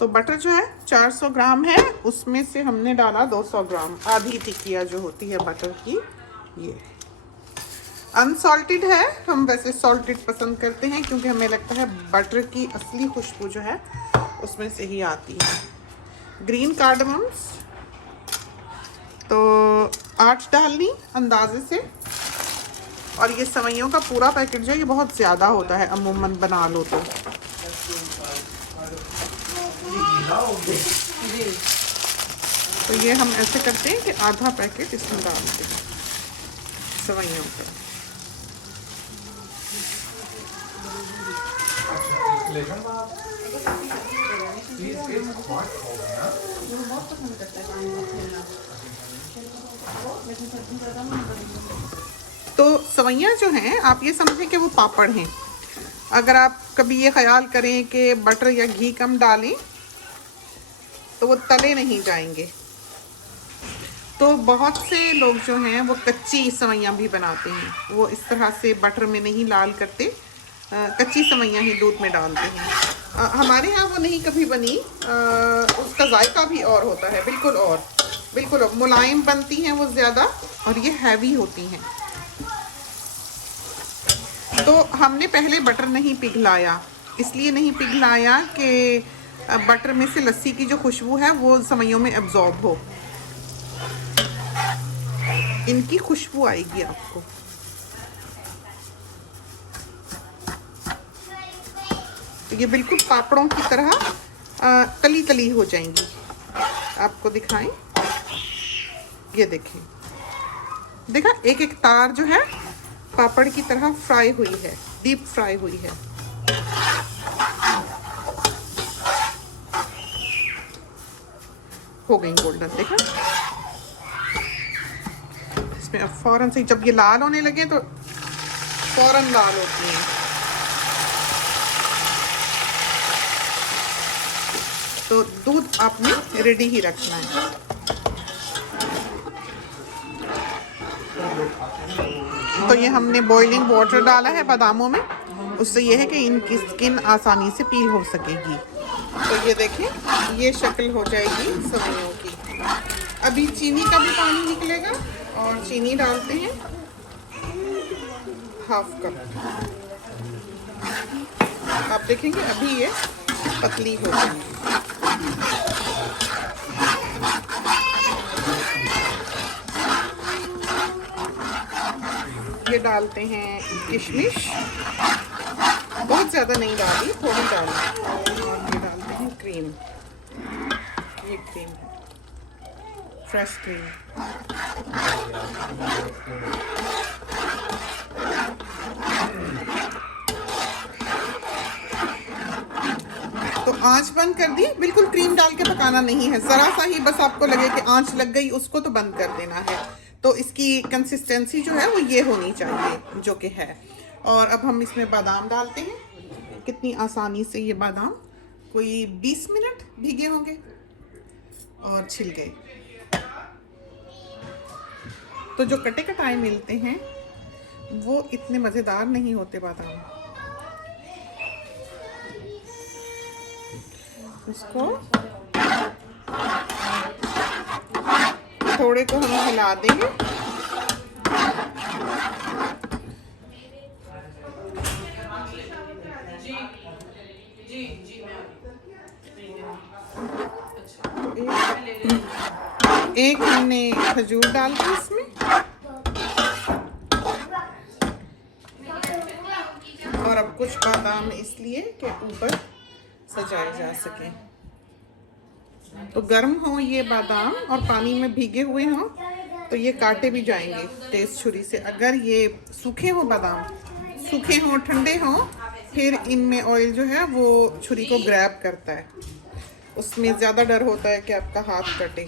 तो बटर जो है 400 ग्राम है, उसमें से हमने डाला 200 ग्राम, आधी टिकिया जो होती है बटर की। ये अनसॉल्टेड है, हम वैसे सॉल्टेड पसंद करते हैं क्योंकि हमें लगता है बटर की असली खुशबू जो है उसमें से ही आती है। ग्रीन कार्डमम्स तो 8 डालनी अंदाजे से। और ये सेवइयों का पूरा पैकेट जो है ये बहुत ज़्यादा होता है अमूमन बना लो तो। तो ये हम ऐसे करते हैं कि आधा पैकेट इसमें डालते हैं सेवइयों का। तो सेवइयाँ जो हैं आप ये समझें कि वो पापड़ हैं। अगर आप कभी ये ख्याल करें कि बटर या घी कम डालें तो वो तले नहीं जाएंगे। तो बहुत से लोग जो हैं वो कच्ची सेवइयाँ भी बनाते हैं, वो इस तरह से बटर में नहीं लाल करते, कच्ची सेवइयाँ ही दूध में डालते हैं। हमारे यहाँ वो नहीं कभी बनी, उसका जायका भी और होता है, बिल्कुल मुलायम बनती हैं वो ज़्यादा, और ये हैवी होती हैं। तो हमने पहले बटर नहीं पिघलाया, इसलिए नहीं पिघलाया कि बटर में से लस्सी की जो खुशबू है वो सेवइयों में एब्जॉर्ब हो, इनकी खुशबू आएगी आपको। तो ये बिल्कुल पापड़ों की तरह तली तली हो जाएंगी। आपको दिखाएं, ये देखें, देखा एक एक तार जो है पापड़ की तरह फ्राई हुई है, डीप फ्राई हुई है। हो गई गोल्डन, देखा। इसमें अब फौरन से जब ये लाल होने लगे तो फौरन लाल होती हैं। तो दूध आपने रेडी ही रखना है। तो ये हमने बॉइलिंग वाटर डाला है बादामों में, उससे ये है कि इनकी स्किन आसानी से पील हो सकेगी। तो ये देखें, ये शक्ल हो जाएगी सेवइयों की। अभी चीनी का भी पानी निकलेगा और चीनी डालते हैं हाफ कप। आप देखेंगे अभी ये पतली हो जाएगी। ये डालते हैं किशमिश, बहुत ज़्यादा नहीं डाली, थोड़ी डाली। ये डालते हैं क्रीम, ये क्रीम है, फ्रेश क्रीम। तो आंच बंद कर दी, बिल्कुल क्रीम डाल के पकाना नहीं है, ज़रा सा ही बस आपको लगे कि आंच लग गई उसको तो बंद कर देना है। तो इसकी कंसिस्टेंसी जो है वो ये होनी चाहिए जो कि है। और अब हम इसमें बादाम डालते हैं। कितनी आसानी से ये बादाम कोई 20 मिनट भीगे होंगे और छिल गए। तो जो कटे कटाए मिलते हैं वो इतने मज़ेदार नहीं होते बादाम। इसको थोड़े को हम हिला देंगे। एक हमने खजूर डाल दी इसमें, और अब कुछ बादाम इसलिए कि ऊपर सजाए जा सके। तो गर्म हो ये बादाम और पानी में भीगे हुए हों तो ये काटे भी जाएंगे तेज छुरी से। अगर ये सूखे हो बादाम, सूखे हों ठंडे हों, फिर इनमें ऑयल जो है वो छुरी को ग्रैब करता है, उसमें ज़्यादा डर होता है कि आपका हाथ कटे।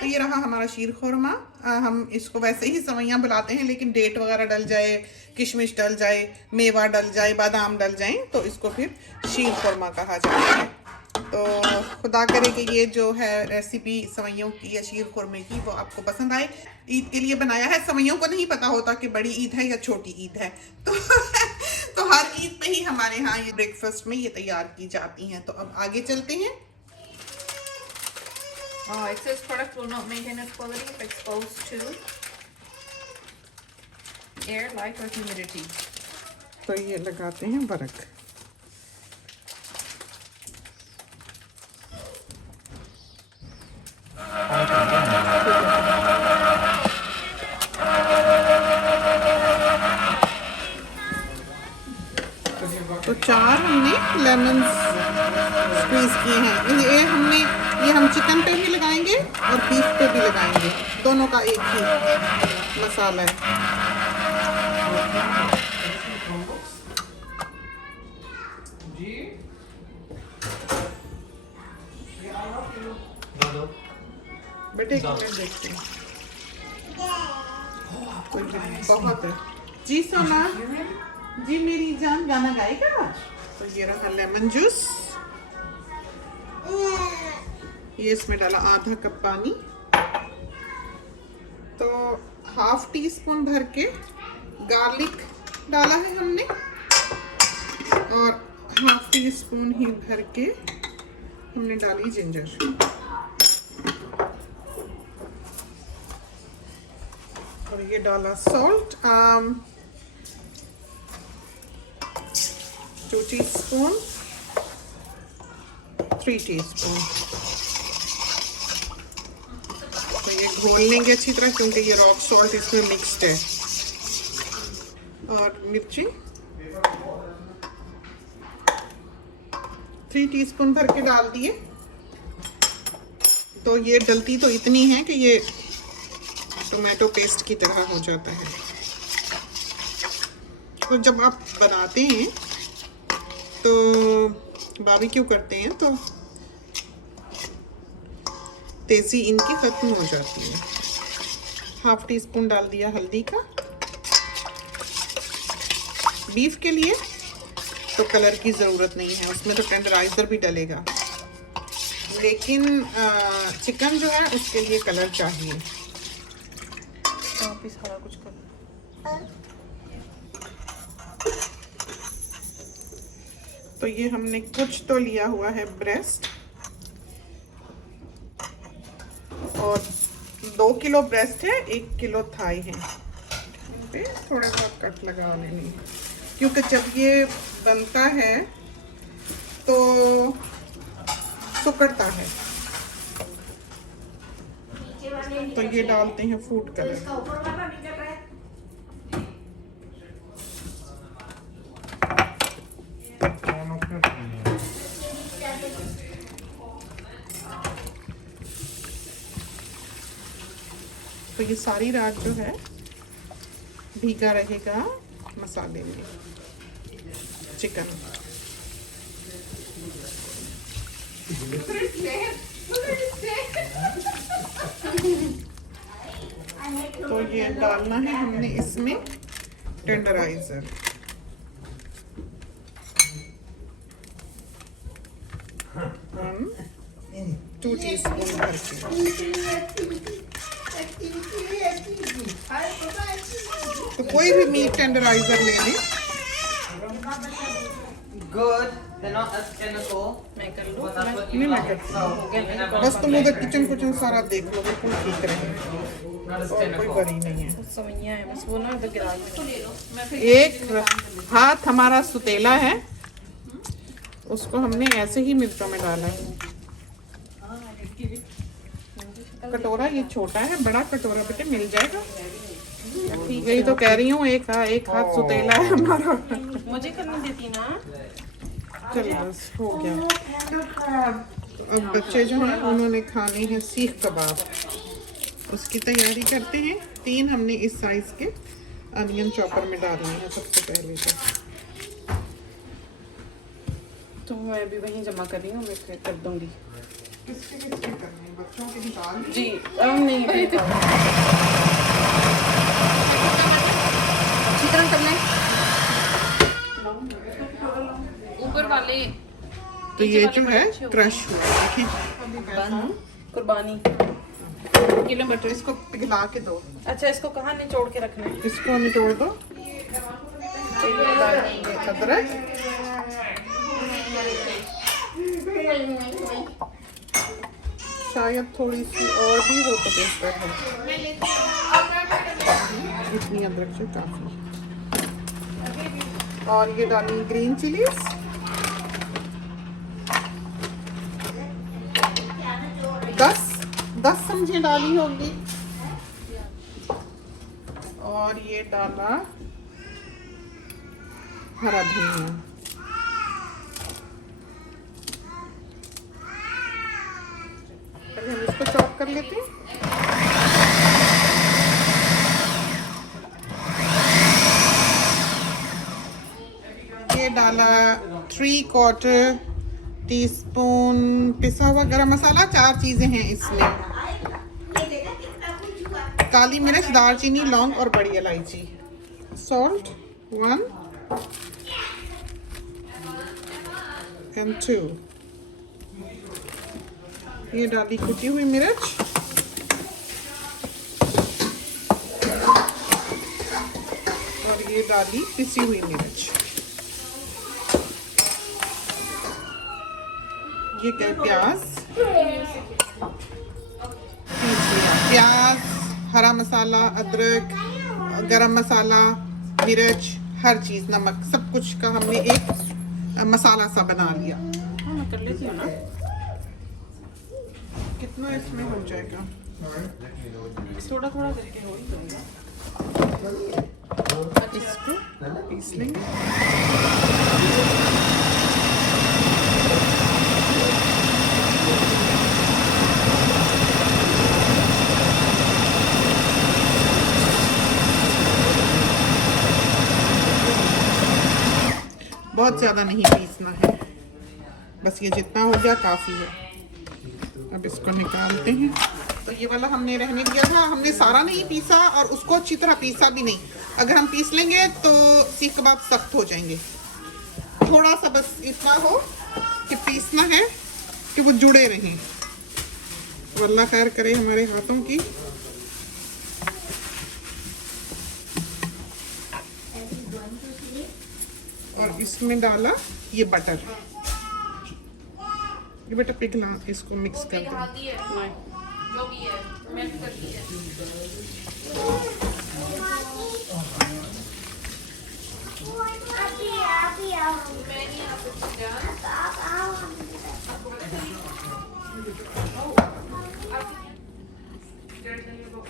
तो ये रहा हमारा शीर खुरमा। हम इसको वैसे ही सेवइयाँ बुलाते हैं, लेकिन डेट वगैरह डल जाए, किशमिश डल जाए, मेवा डल जाए, बादाम डल जाए तो इसको फिर शीर खुरमा कहा जाता है। तो खुदा करे कि ये जो है रेसिपी सेवइयों की या शीर खुरमे की वो आपको पसंद आए। ईद के लिए बनाया है। सेवइयों को नहीं पता होता कि बड़ी ईद है या छोटी ईद है, तो तो हर ईद पे ही हमारे यहाँ ये ब्रेकफास्ट में ये तैयार की जाती हैं। तो अब आगे चलते हैं। It says product will not maintain its quality if exposed to air, light or humidity. तो ये लगाते हैं बरक। तो 4 हमने लेमन स्क्वीज किए हैं। ये हम चिकन पे भी लगाएंगे और बीफ पे भी लगाएंगे, दोनों का एक ही मसाला है। बेटे कमेंट देखते हैं। बहुत है जी। सोना जी मेरी जान गाना गाएगा। तो ये रहा लेमन जूस। ये इसमें डाला आधा कप पानी। तो हाफ टी स्पून भर के गार्लिक डाला है हमने और हाफ टी स्पून ही भर के हमने डाली जिंजर। और ये डाला सॉल्ट 2 टीस्पून 3 टीस्पून। तो ये घोल लेंगे अच्छी तरह क्योंकि ये रॉक सॉल्ट इसमें मिक्स्ड है। और मिर्ची 3 टीस्पून भर के डाल दिए। तो ये डलती तो इतनी है कि ये टोमेटो पेस्ट की तरह हो जाता है। तो जब आप बनाते हैं तो बारबेक्यू करते हैं तो तेज़ी इनकी ख़त्म हो जाती है। हाफ टी स्पून डाल दिया हल्दी का। बीफ के लिए तो कलर की ज़रूरत नहीं है, उसमें तो टेंडराइज़र भी डलेगा, लेकिन चिकन जो है उसके लिए कलर चाहिए। सारा कुछ कर। तो ये हमने कुछ तो लिया हुआ है ब्रेस्ट, और 2 किलो ब्रेस्ट है, 1 किलो थाई है। इन पे थोड़े बहुत कट लगा लेंगे क्योंकि जब ये बनता है तो सुकड़ता है। तो ये डालते हैं फूड कलर। तो ये सारी रात जो है भीगा रहेगा मसाले में चिकन। तो ये डालना है हमने इसमें टेंडराइजर। हम 2 टीस्पून भर के। तो कोई भी मीट टेंडराइजर ले लें। Good. They're not as chemical. मैं कर लूँ। नहीं मैं करती हूँ। बस तुम उधर किचन सारा देख लो, बिल्कुल ठीक रहे और कोई बड़ी नहीं है। सवैयाँ है बस, वो ना उधर गिरा दो। एक हाथ हमारा सुतेला है, उसको हमने ऐसे ही मिर्चों में डाला है। कटोरा ये छोटा है, बड़ा कटोरा बेटे मिल जाएगा। यही तो कह रही हूँ, एक हाथ सुतेला है हमारा। मुझे करने देती ना। चलो बस हो गया। तो अब बच्चे जो हैं उन्होंने खाने हैं सीख कबाब, उसकी तैयारी करते हैं। 3 हमने इस साइज के अनियन चॉपर में डालने हैं सबसे पहले। तो मैं भी वहीं जमा कर रही हूँ, मैं कर दूँगी। किसके करने हैं? बच्चों के निकाल जी नहीं अच्छी तरह करना है ऊपर वाले। तो ये जो है क्रश हुआ, देखें कुर्बानी। ये लो बटर, इसको पिघला के दो। अच्छा, इसको कहाँ निचोड़ के रखना है? इसको निचोड़ दो। तो ये डालेंगे अदरक, शायद थोड़ी सी और भी हो तो बेहतर है, इतनी अदरक जो काफी। और ये डाली ग्रीन चिलीज, दस चमचे डाली होगी। और ये डाला हरा धनिया। हम इसको चॉप कर लेते हैं। ये डाला 3/4 टीस्पून पिसा हुआ गरम मसाला। 4 चीजें हैं इसमें, काली मिर्च, दालचीनी, लौंग और बड़ी इलायची। Salt 1 and 2। ये डाली कुटी हुई मिर्च, और ये डाली पिसी हुई मिर्च। ये क्या, प्याज, हरा मसाला, अदरक, गरम मसाला, मिर्च, हर चीज, नमक, सब कुछ का हमने एक मसाला सा बना लिया। हाँ, मैं कर लेती हूँ ना। कितना इसमें हो जाएगा? थोड़ा थोड़ा करके हो ही जाएगा। इसको पीस लेंगे। बहुत ज़्यादा नहीं पीसना है, बस ये जितना हो गया काफ़ी है। अब इसको निकालते हैं। तो ये वाला हमने रहने दिया था, हमने सारा नहीं पीसा और उसको अच्छी तरह पीसा भी नहीं। अगर हम पीस लेंगे तो सीख कबाब सख्त हो जाएंगे। थोड़ा सा बस इतना हो कि पीसना है कि वो जुड़े रहें। तो अल्लाह खैर करे हमारे हाथों की। और इसमें डाला ये बटर, ये बटर पिघला, इसको मिक्स कर दो।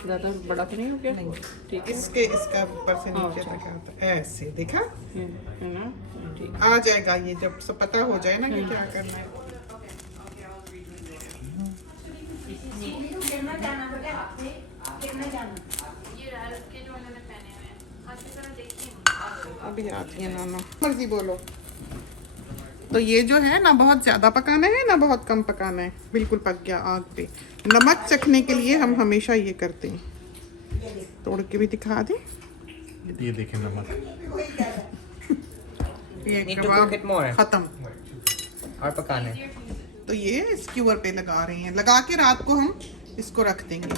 ज़्यादा बड़ा तो नहीं हो गया? नहीं, ठीक है। इसका ऊपर से नीचे तक आता है, ऐसे देखा है ना? ठीक। आ जाएगा। ये जब सब पता हो जाए ना कि क्या करना है। अभी आती है नाना, मर्जी बोलो। तो ये जो है ना, बहुत ज्यादा पकाना है ना बहुत कम पकाना है, बिल्कुल पक गया आग पे। नमक चखने के लिए हम हमेशा ये करते हैं। तोड़ के भी दिखा दे। ये देखें नमक। ये Need to kebab cook it more. खत्म। और पकाने। तो ये स्क्यूअर पे लगा रहे हैं, लगा के रात को हम इसको रख देंगे,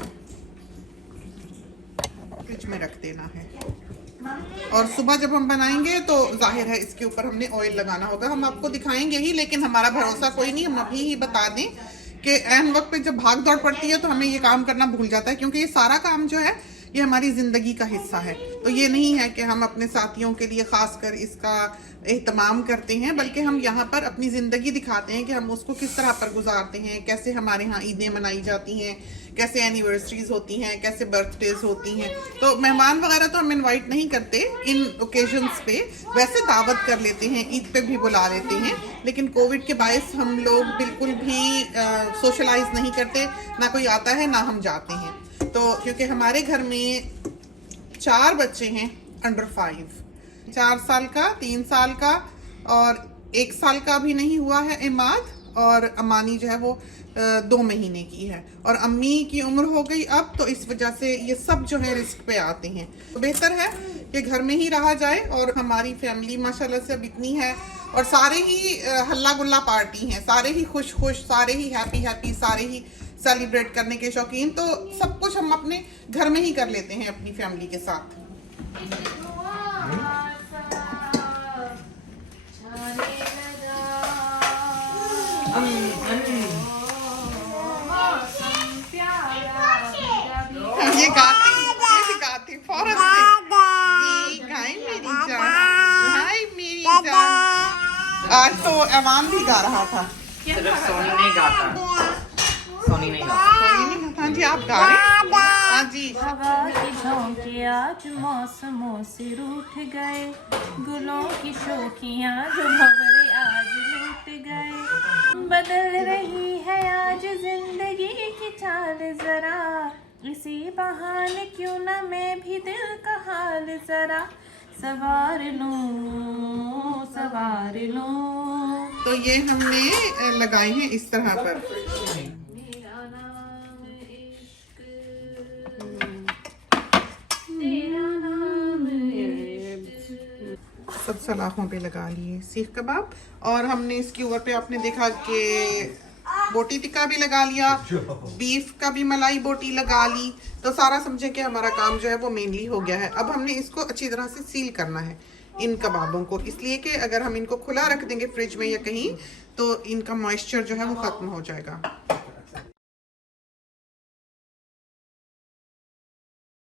फ्रिज में रख देना है। और सुबह जब हम बनाएंगे तो जाहिर है इसके ऊपर हमने ऑयल लगाना होगा। हम आपको दिखाएंगे ही, लेकिन हमारा भरोसा कोई नहीं। हम अभी ही बता दें कि ऐन वक्त पे जब भाग दौड़ पड़ती है तो हमें ये काम करना भूल जाता है, क्योंकि ये सारा काम जो है ये हमारी ज़िंदगी का हिस्सा है। तो ये नहीं है कि हम अपने साथियों के लिए ख़ास कर इसका एहतमाम करते हैं, बल्कि हम यहाँ पर अपनी ज़िंदगी दिखाते हैं कि हम उसको किस तरह पर गुजारते हैं, कैसे हमारे यहाँ ईदें मनाई जाती हैं, कैसे एनिवर्सरीज होती हैं, कैसे बर्थडेज होती हैं। तो मेहमान वगैरह तो हम इनवाइट नहीं करते इन ओकेजन्स पे, वैसे दावत कर लेते हैं, ईद पे भी बुला लेते हैं, लेकिन कोविड के बायस हम लोग बिल्कुल भी सोशलाइज नहीं करते, ना कोई आता है ना हम जाते हैं। तो क्योंकि हमारे घर में 4 बच्चे हैं अंडर 5, 4 साल का, 3 साल का और 1 साल का भी नहीं हुआ है इमाद, और अमानी जो है वो 2 महीने की है, और अम्मी की उम्र हो गई अब, तो इस वजह से ये सब जो है रिस्क पे आते हैं। तो बेहतर है कि घर में ही रहा जाए। और हमारी फैमिली माशाल्लाह से अब इतनी है और सारे ही हल्ला गुल्ला पार्टी हैं, सारे ही खुश खुश, सारे ही हैप्पी हैप्पी, सारे ही सेलिब्रेट करने के शौकीन। तो सब कुछ हम अपने घर में ही कर लेते हैं अपनी फैमिली के साथ। ये गाती फौरन से जी गाय मेरी जान, हाय मेरी जान। आज तो ऐवान भी गा रहा था। सिर्फ सोनी नहीं गाता, सोनी नहीं गाता। हाँ जी आप गा रहे हैं? हाँ जी। हवा के झोंके आज मौसमों से रूठ गए, गुलों की शोखियाँ जो भंवरे आज लूट गए। बदल रही है आज जिंदगी की चाल जरा, इसी बहाने क्यों ना मैं भी दिल का हाल जरा सवार लूं, सवार लूं। तो ये हमने लगाए हैं इस तरह पर। मेरा नाम इश्क, तेरा नाम इश्क। सब सलाखों पे लगा लिए सीख कबाब। और हमने इसके ऊपर पे आपने देखा कि बोटी टिक्का भी लगा लिया, बीफ का भी मलाई बोटी लगा ली। तो सारा समझे कि हमारा काम जो है वो मेनली हो गया है। अब हमने इसको अच्छी तरह से सील करना है इन कबाबों को, इसलिए कि अगर हम इनको खुला रख देंगे फ्रिज में या कहीं तो इनका मॉइस्चर जो है वो ख़त्म हो जाएगा।